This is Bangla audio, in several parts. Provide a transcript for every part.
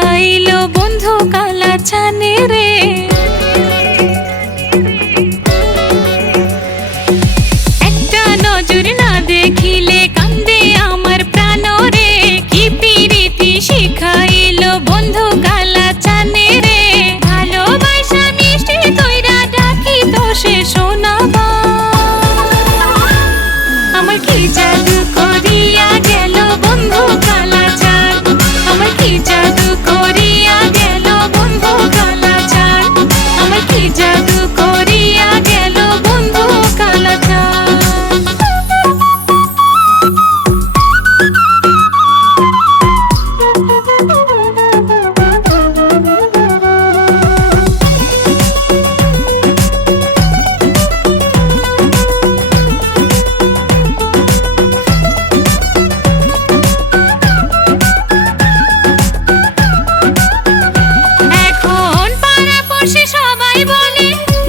শিখাইলো বন্ধু কালাচানে রে। একটা নজর না দেখিলে কান্দে আমার প্রাণ রে। কি প্রীতি শিখাইলো বন্ধু কালাচানে রে। ভালোবাসা মিষ্টি কইরা ডাকি তো সে শোনাবা। আমার কি জাদু করিয়া গেল বন্ধু কালাচান। আমার কি জাদু করিয়া গেল বন্ধু কালাচান। আমার কি জাদু করিয়া গেল বন্ধু কালাচান।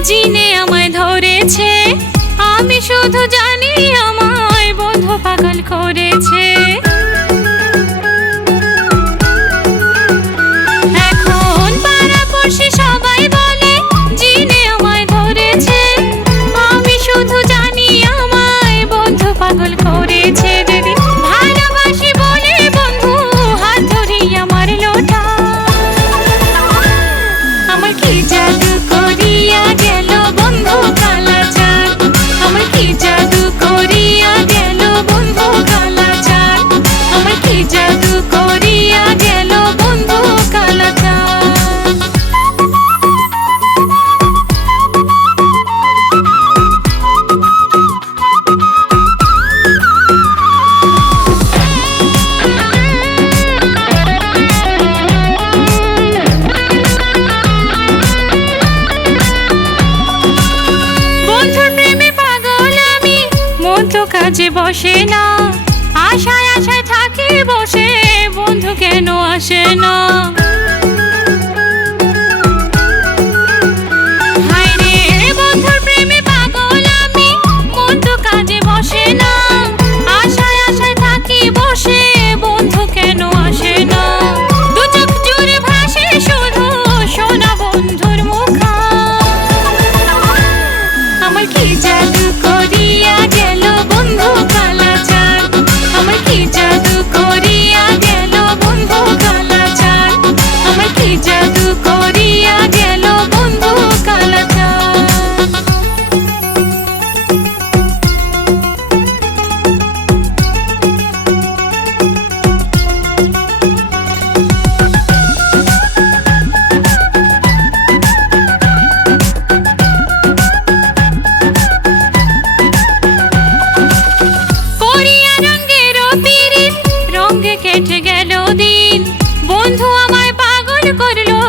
জিনে আমায় ধরেছে, আমি শুধু জানি আমায় বন্ধু পাগল করেছে। এখন পাড়াপড়শি সবাই বলে জিনে আমায় ধরেছে, আমি শুধু জানি আমায় বন্ধু পাগল করেছে। যদি ভালোবাসি বলে বন্ধু হাত ধরিয়া মারলো না। আমার কি জাদু করিয়া গেল বন্ধু কালাচান। আমার কি জাদু করিয়া গেল বন্ধু কালাচান। আমার কি জাদু করিয়া গেল বন্ধু কালাচান। বন্ধুর প্রেমে পাগল আমি, মন তো কাজে বসে না। আশায় আশায় থাকি বসে, বন্ধু কেন আসে না। হায় রে বন্ধুর প্রেমে পাগল আমি, মন তো কাজে বসে না। আশায় আশায় থাকি বসে, বন্ধু কেন আসে না। দু চোখ জুড়ে ভাসে শুধু সোনা বন্ধুর মুখা। আমার কি জাদু করিয়া গেল বন্ধু কালাচান। আমার কি জাদু করিয়া গেল বন্ধু কালাচান। আমার কি জাদু করিয়া গেল বন্ধু কালাচান। করিয়া রঙের পীড়িত রঙে কেটে গেল দিন, বন্ধু আমায় পাগল করলো